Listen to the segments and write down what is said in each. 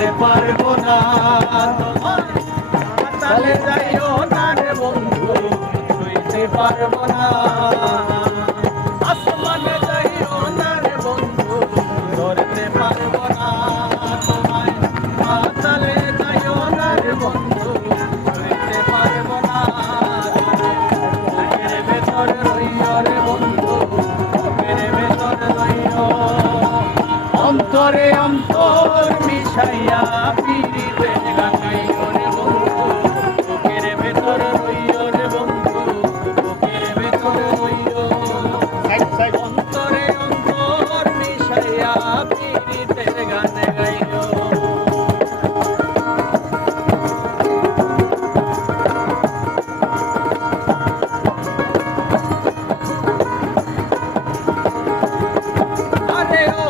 ধরতে পারবো না তোমায় তালে যাইও না রে বন্ধু ছুঁইতে পারবো না আসমানে যাইও না রে বন্ধু ধরতে পারবো না তোমায় তালে যাইও না রে বন্ধু ছুঁইতে পারবো না বুকের ভেতর রইও রে বন্ধু বুকের ভেতর রইও অন্তরে অন্তর মিশাইয়া পিরিতে গাইও রে বন্ধু বুকের ভেতর রইও রে বন্ধু বুকের ভেতর রইও অন্তরে অন্তর মিশাইয়া পিরিতে গান গাইও আরে ও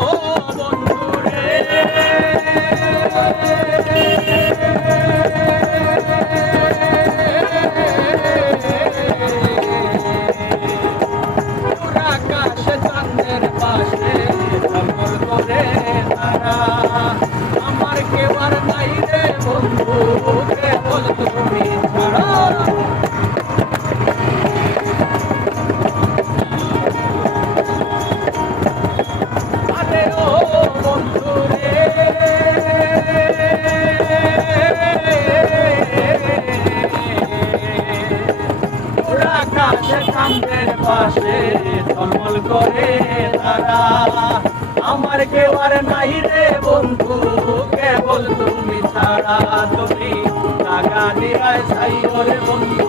বন্ধু রে আকাশ চাঁদের পাশে ঝলমল করে তারা আমার কেউ আর নাই রে বন্ধু কেবল তুমি ছাড়া আরে ও বন্ধু রে আকাশ চাঁদের পাশে ঝলমল করে তারা আমার কেউ আর নাই রে বন্ধু কেবল তুমি ছাড়া তুমি টাকা দিবায় চাইও রে বন্ধু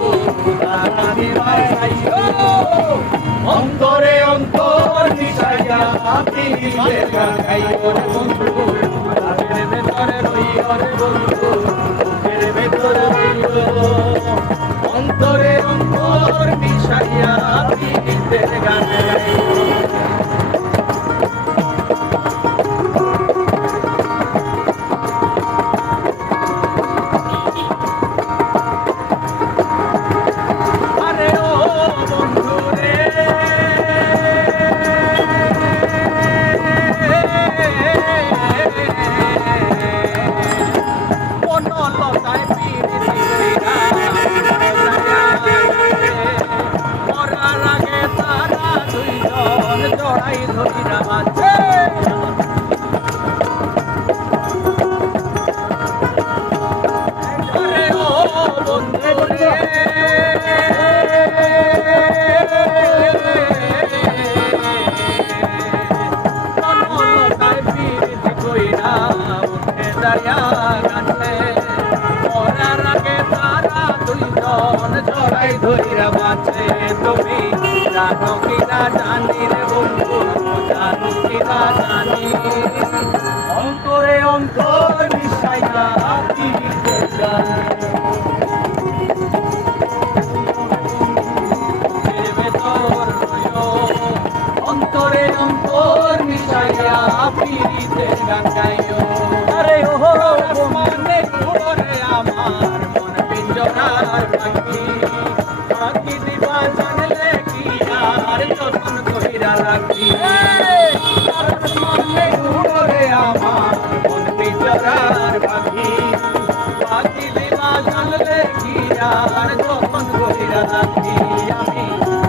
টাকা দিবায় চাইও অন্তরে অন্তর মিশাইয়া পিরিতে গাইও রে বন্ধু বুকের ভেতরে রইও রে বন্ধু বুকের ভেতরে রইও অন্তরে অন্তর মিশাইয়া পিরিতে গান গাইও আরে ও বন্ধু রে বনলতায় পিরিতি কইরা মরার আগে তারা দুইজন জড়াই ধইরা আছে আরে ও বন্ধু রে বনলতায় পিরিতি কইরা উঠে দাঁড়িয়া গাছে মরার আগে তারা দুইজন জড়াই ধইরা বাঁচে তুমি জানো কি না জানি রে বন্ধু জানো কি না জানি অন্তরে অন্তর মিশাইয়া পিরিতে গান বুকের ভেতর রইও অন্তরে অন্তর মিশাইয়া পিরিতে গান গাইও আরে ও মনে করে আমার মন পিঞ্জরার পাখি পাখি দিবা জানলে কি আর যতন কইরা রাখি মনে করে আমার মন পিঞ্জরার পাখি পাখি দিবা জানলে কি আর যতন কইরা রাখি আমি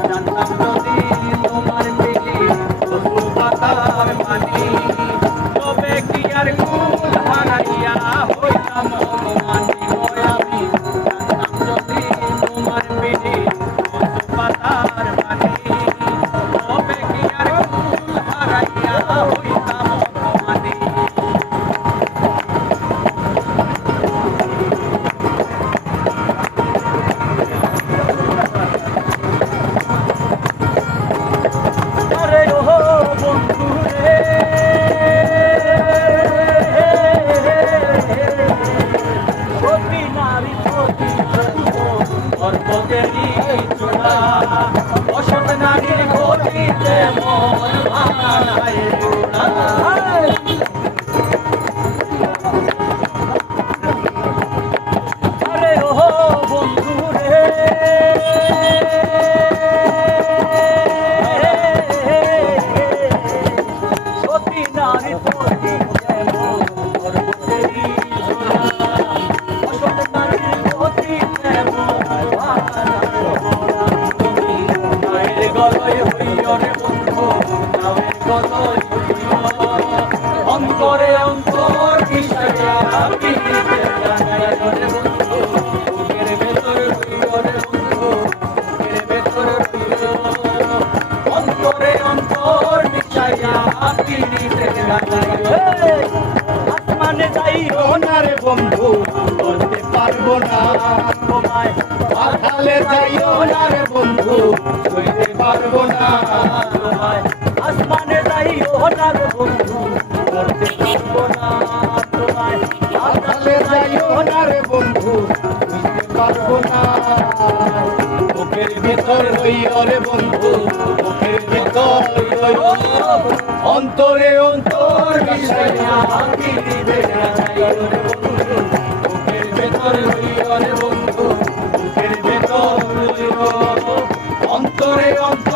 জানতাম যদি তোমার দিলি বন্ধু পাতার মানি তবে কি আর কুল হারাইয়া হইতাম অপমানি আমি জানতাম যদি তোমার বিধি বন্ধু পাতার মানি তবে কি আর কুল হারাইয়া হইতাম অপমানি আসমানে যাইও না রে বন্ধু ধরতে পারবো না তোমায় পাতালে যাইও না রে বন্ধু ধরতে পারবো না তোমায় আসমানে যাইও না রে বন্ধু ধরতে পারবো না তোমায় পাতালে যাইও না রে বন্ধু ধরতে পারবো না বুকের ভিতর রইও রে বন্ধু বুকের ভিতর রইও অন্তরে অন্তর মিশাইয়া আমি দিবে না যাইও রে বন্ধু বুকের ভিতর রইও রে বন্ধু বুকের ভিতর রইও অন্তরে অন্তর